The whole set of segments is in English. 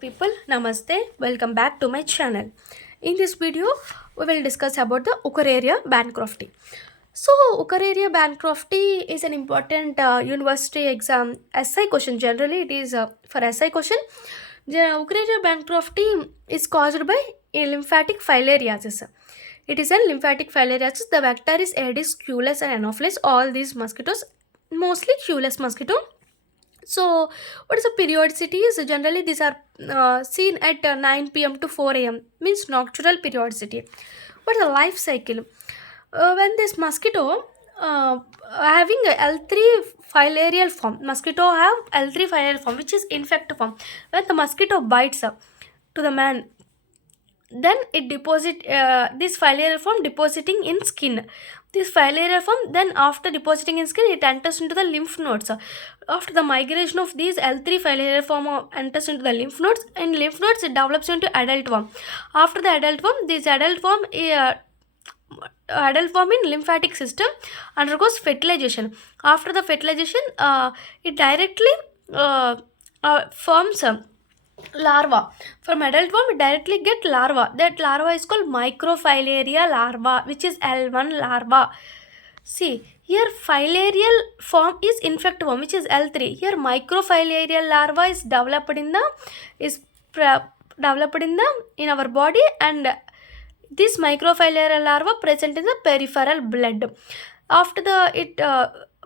people, namaste, welcome back to my channel. In this video we will discuss about the Ukararia bankruptcy. So Ukararia bankruptcy is an important university exam essay question. Generally it is for essay question. The Ukararia bankruptcy is caused by a lymphatic filariasis. It is a lymphatic filariasis. The vector is Aedes, Culex and Anopheles. All these mosquitoes, mostly Culex mosquito. So, what is the periodicity? So generally, these are seen at 9 p.m. to 4 a.m. means nocturnal periodicity. What is the life cycle? When this mosquito having a L3 filarial form, mosquito have L3 filarial form, which is infect form. When the mosquito bites to the man, then it deposit this filarial form depositing in skin. This filarial form, then after depositing in skin, it enters into the lymph nodes. After the migration of these L3 filarial form enters into the lymph nodes. In lymph nodes it develops into adult worm. After the adult worm, this adult worm in lymphatic system undergoes fertilization. After the fertilization, it directly forms larva. From adult worm, it directly get larva. That larva is called microfilaria larva, which is L1 larva. See, here filarial form is infect form, which is L3. Here microfilarial larva is developed in the in our body, and this microfilarial larva present in the peripheral blood. After the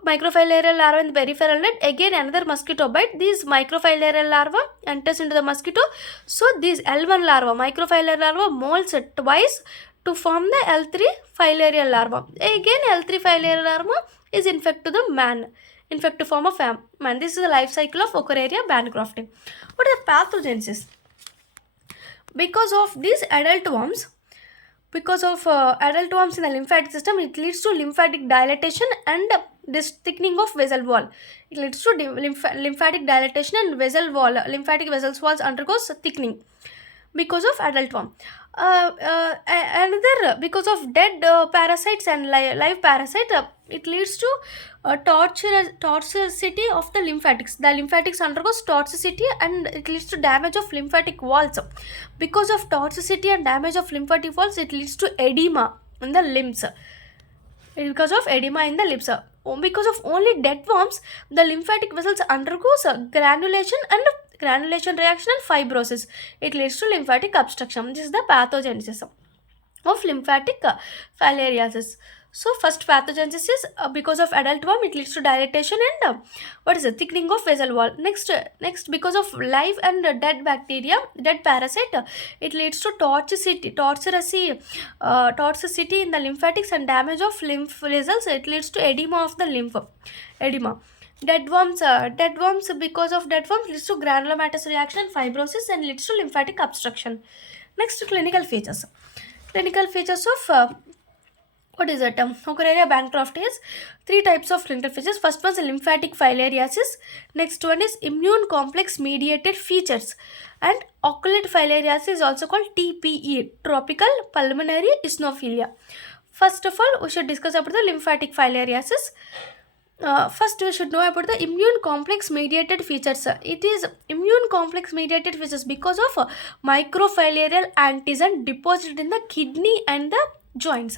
microfilarial larva in the peripheral blood, again another mosquito bite. This microfilarial larva enters into the mosquito. So this L1 larva, microfilarial larva, molts twice to form the L3 filarial larva. Again L3 filarial larva is infect to the man, infective form of man. This is the life cycle of Ukararia bankruptcy. What is the pathogenesis? Because of these adult worms, in the lymphatic system, it leads to lymphatic dilatation and this thickening of vessel wall. It leads to lymphatic dilatation and vessel wall. Lymphatic vessels walls undergoes thickening because of adult worm. Another, because of dead parasites and live parasite, it leads to toxicity of the lymphatics. The lymphatics undergoes toxicity and it leads to damage of lymphatic walls. Because of toxicity and damage of lymphatic walls, it leads to edema in the limbs. Because of edema in the limbs. Because of only dead worms, the lymphatic vessels undergoes granulation reaction and fibrosis. It leads to lymphatic obstruction. This is the pathogenesis of lymphatic filariasis. So first pathogenesis is because of adult worm, it leads to dilatation and thickening of vessel wall. Next, because of live and dead bacteria, dead parasite, it leads to toxicity in the lymphatics and damage of lymph vessels. It leads to edema of the lymph. Edema. Dead worms because of dead worms leads to granulomatous reaction and fibrosis and leads to lymphatic obstruction. Next, clinical features. Clinical features of Ukararia bankruptcy is three types of clinical features. First one is lymphatic filariasis. Next one is immune complex mediated features. And occult filariasis is also called TPE, tropical pulmonary eosinophilia. First of all, we should discuss about the lymphatic filariasis. First, we should know about the immune complex mediated features. It is immune complex mediated features because of microfilarial antigen deposited in the kidney and the joints.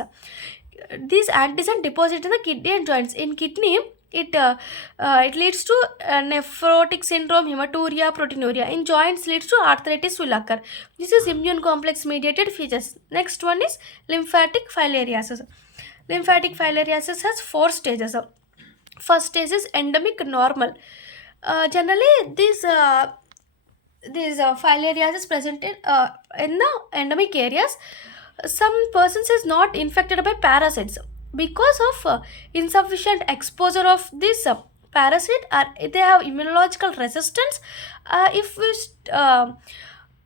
These antigen deposited in the kidney and joints. In kidney, it leads to nephrotic syndrome, hematuria, proteinuria. In joints, leads to arthritis will occur. This is immune complex mediated features. Next one is lymphatic filariasis. Lymphatic filariasis has 4 stages. First stage is endemic normal. Generally, these filariasis presented in the endemic areas. Some persons is not infected by parasites because of insufficient exposure of this parasite, or they have immunological resistance. If we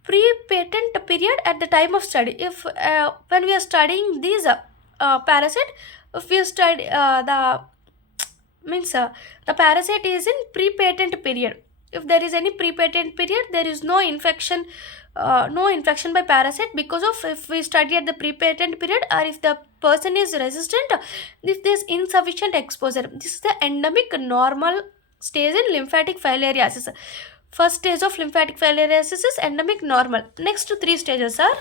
pre-patent period at the time of study, if when we are studying these parasite, if we study the parasite is in pre-patent period. If there is any pre-patent period, there is no infection by parasite, because of if we study at the pre-patent period, or if the person is resistant, if there is insufficient exposure. This is the endemic normal stage in lymphatic filariasis. First stage of lymphatic filariasis is endemic normal. Next three stages are,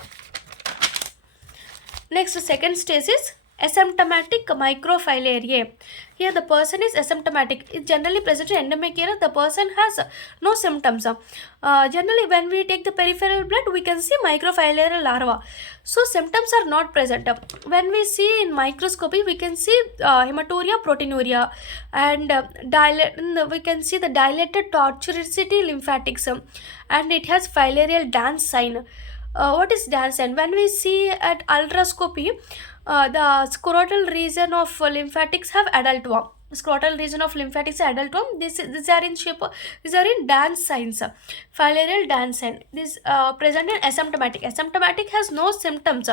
next second stage is asymptomatic microfilaria. Here the person is asymptomatic. It generally present in endemic era. The person has no symptoms. Generally when we take the peripheral blood, we can see microfilaria larva. So symptoms are not present. When we see in microscopy, we can see hematuria, proteinuria, and we can see the dilated tortuosity lymphatics, and it has filarial dance sign. What is dance sign? When we see at ultrascopy, the scrotal region of lymphatics have adult worm. Scrotal region of lymphatics adult worm. These are in shape. These are in dance signs. Filarial dance sign. This present in asymptomatic. Asymptomatic has no symptoms,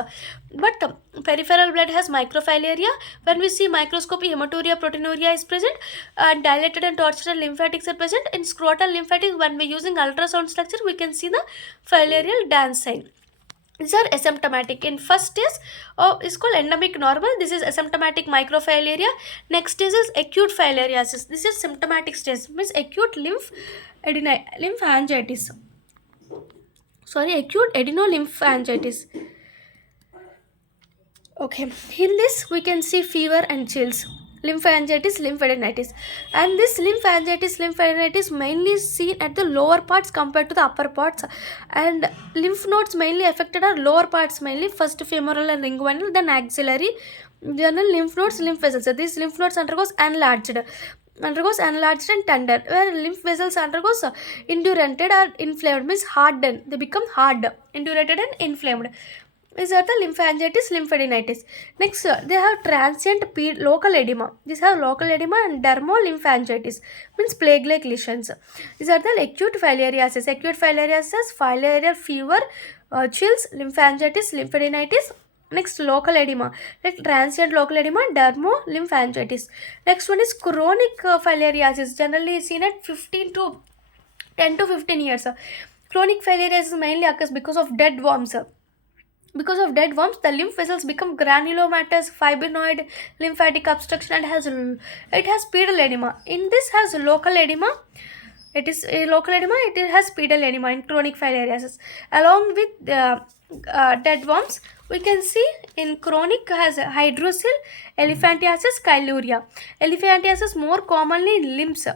but peripheral blood has microfilaria. When we see microscopy, hematuria, proteinuria is present, and dilated and tortuous lymphatics are present. In scrotal lymphatics, when we using ultrasound structure, we can see the filarial dance sign. These are asymptomatic. In first stage, is called endemic normal. This is asymptomatic microfilaria. Next stage is acute filariasis. This is symptomatic stage, means acute lymphangitis. Acute adenolymphangiosis. Okay, in this we can see fever and chills. Lymphangitis, lymphadenitis, and this lymphadenitis mainly seen at the lower parts compared to the upper parts, and lymph nodes mainly affected are lower parts, mainly first femoral and inguinal, then axillary. General lymph nodes, lymph vessels. So these lymph nodes undergoes enlarged and tender, where lymph vessels undergoes indurated or inflamed, means hardened. They become hard, indurated and inflamed. These are the lymphangitis, lymphadenitis. Next, they have transient local edema. These have local edema and dermolymphangitis, means plague-like lesions. These are the acute filariasis. Acute filariasis, filarial fever, chills, lymphangitis, lymphadenitis. Next, local edema, like transient local edema, dermolymphangitis. Next one is chronic filariasis, generally seen at 15 to 10 to 15 years. Chronic filariasis mainly occurs because of dead worms. Because of dead worms, the lymph vessels become granulomatous, fibrinoid, lymphatic obstruction, and it has pedal edema. In this has local edema. It is a local edema. It has pedal edema in chronic filariasis. Along with dead worms, we can see in chronic has hydrocele, elephantiasis, chyluria. Elephantiasis more commonly in limbs.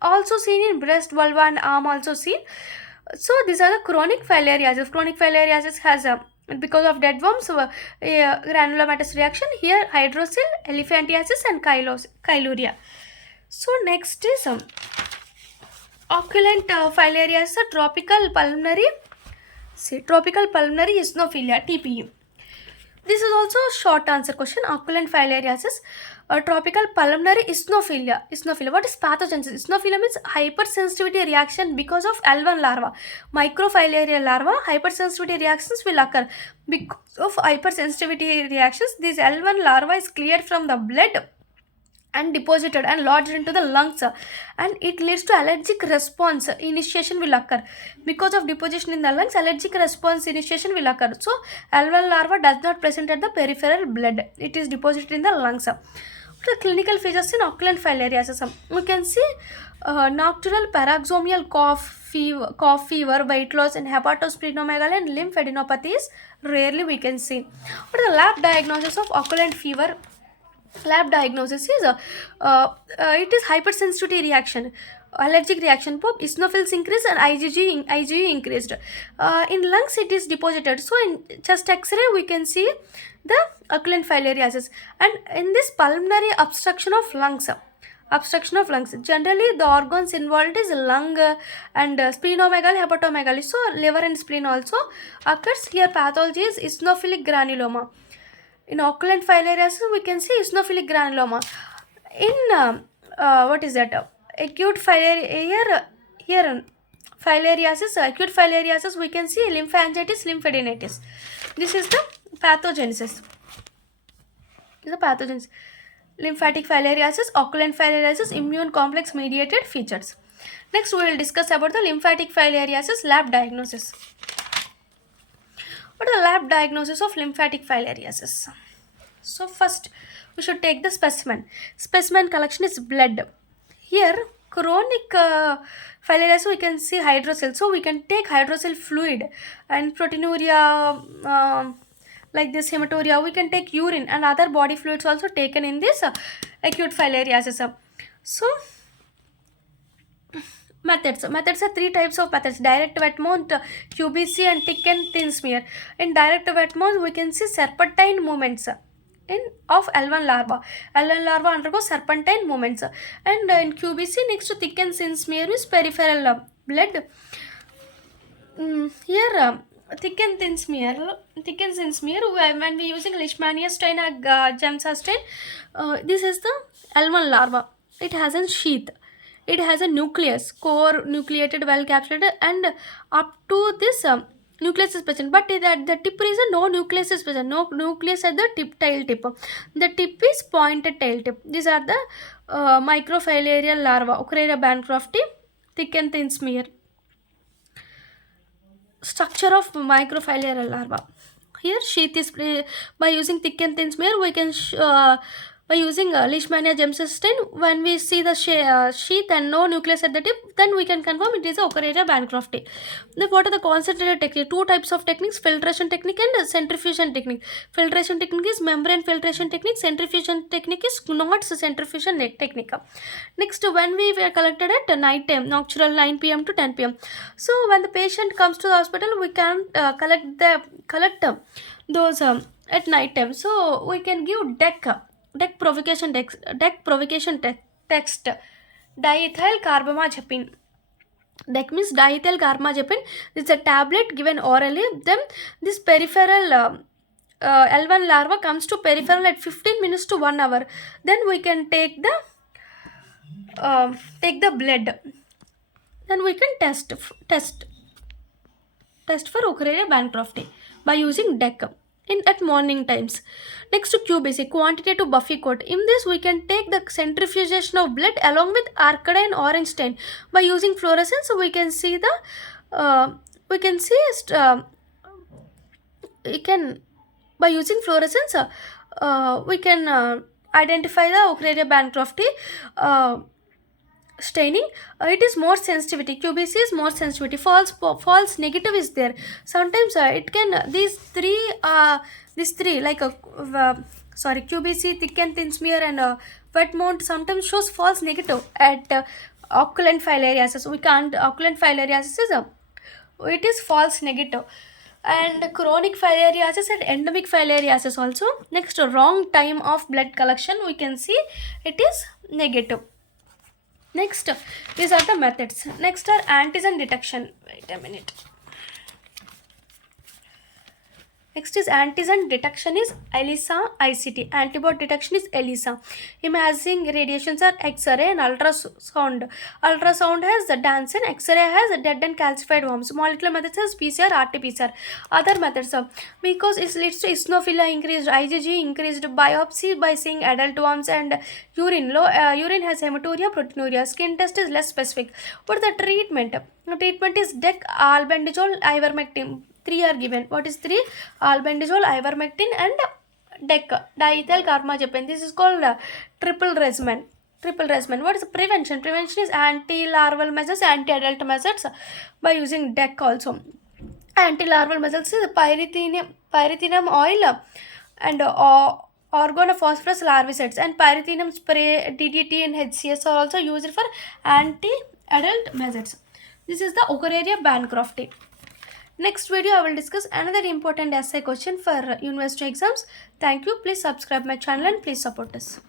Also seen in breast, vulva, and arm. Also seen. So these are the chronic filariasis. Chronic filariasis has because of dead worms, granulomatous reaction. Here hydrocele, elephantiasis, and chyluria. So next is occult filariasis, tropical pulmonary eosinophilia, TPE. This is also a short answer question. Occult filariasis, tropical pulmonary eosinophilia. What is pathogenesis? Eosinophilia means hypersensitivity reaction because of L1 larva. Microfilaria larva, hypersensitivity reactions will occur. Because of hypersensitivity reactions, this L1 larva is cleared from the blood and deposited and lodged into the lungs, and it leads to allergic response initiation will occur. Because of deposition in the lungs, allergic response initiation will occur. So L1 larva does not present at the peripheral blood, it is deposited in the lungs. The clinical features in occult filariasis, we can see nocturnal paroxysmal cough, fever, weight loss, and hepatosplenomegaly and lymphadenopathies rarely we can see. But the lab diagnosis of occult fever, lab diagnosis is it is hypersensitivity reaction, allergic reaction, pop eosinophils increase and IgG increased. In lungs it is deposited. So in chest x-ray we can see the occult filariasis, and in this pulmonary obstruction of lungs. Generally the organs involved is lung and splenomegaly, hepatomegaly. So liver and spleen also occurs. Here pathology is eosinophilic granuloma. In occult filariasis, we can see eosinophilic granuloma. In what is that? Acute filariasis, acute filariasis, we can see lymphangitis, lymphadenitis. This is the pathogenesis. Lymphatic filariasis, occult filariasis, immune complex mediated features. Next, we will discuss about the lymphatic filariasis lab diagnosis. What is the lab diagnosis of lymphatic filariasis? So first we should take the specimen. Specimen collection is blood. Here chronic filariasis, we can see hydrocele. So we can take hydrocele fluid and proteinuria, like this hematuria. We can take urine and other body fluids also taken in this acute filariasis. So methods are three types of methods: direct wet mount, QBC, and thick and thin smear. In direct wet mount, we can see serpentine movements in of L1 larva. L1 larva undergo serpentine movements, and in QBC, next to thick and thin smear is peripheral blood. Here, thick and thin smear, when we using Leishmania strain or Gemsa strain, this is the L1 larva. It has a sheath. It has a nucleus, core nucleated, well capsulated, and up to this nucleus is present. But at the tip is no nucleus is present. No nucleus at the tip, tail tip. The tip is pointed tail tip. These are the microfilarial larva. Ocreria bancrofti, thick and thin smear. Structure of microfilarial larva. Here sheath is by using thick and thin smear we can by using Leishmania gemcitabine, when we see the sheath and no nucleus at the tip, then we can confirm it is a Ocreria bancrofti. Then what are the concentrated technique? Two types of techniques: filtration technique and centrifugation technique. Filtration technique is membrane filtration technique. Centrifugation technique is not centrifugation technique. Next, when we were collected at night time, nocturnal 9 p.m. to 10 p.m. So when the patient comes to the hospital, we can collect those at night time. So we can give deck provocation text diethyl carbamazepine. Deck means diethyl carbamazepine. It's a tablet given orally. Then this peripheral L1 larva comes to peripheral at 15 minutes to 1 hour. Then we can take the blood. Then we can test for Ocreria bancrofti by using DEC at morning times. Next to QBC, quantitative Buffy coat. In this, we can take the centrifugation of blood along with arcadine orange stain. By using fluorescence, we can see the by using fluorescence we can identify the Ocreria bancrofti staining. It is more sensitivity. QBC is more sensitivity. False negative is there. Sometimes it can these three like QBC, thick and thin smear, and wet mount sometimes shows false negative at occult filariasis. We can't occult filariasis is it is false negative. And chronic filariasis and endemic filariasis also. Next, wrong time of blood collection, we can see it is negative. Next, these are the methods. Next are antigen detection. Wait a minute. Next is antigen detection is ELISA ICT. Antibody detection is ELISA. Imaging radiations are X-ray and ultrasound. Ultrasound has the Dansen, X-ray has dead and calcified worms. Molecular methods has PCR, RT-PCR. Other methods because it leads to eosinophilia increased, IgG increased, biopsy by seeing adult worms, and urine. Urine has hematuria, proteinuria. Skin test is less specific. What is the treatment? The treatment is DEC, albendazole, ivermectin. 3 are given. What is 3? Albendazole, ivermectin, and DEC, diethyl carbamazepine. This is called triple regimen. What is the prevention? Prevention is anti-larval measures, anti-adult measures by using DEC also. Anti-larval measures is pyrethrum oil and organophosphorus larvicides, and pyrethrum spray, DDT, and HCS are also used for anti-adult measures. This is the Ocreria bancrofti. Next video I will discuss another important essay question for university exams. Thank you. Please subscribe my channel and please support us.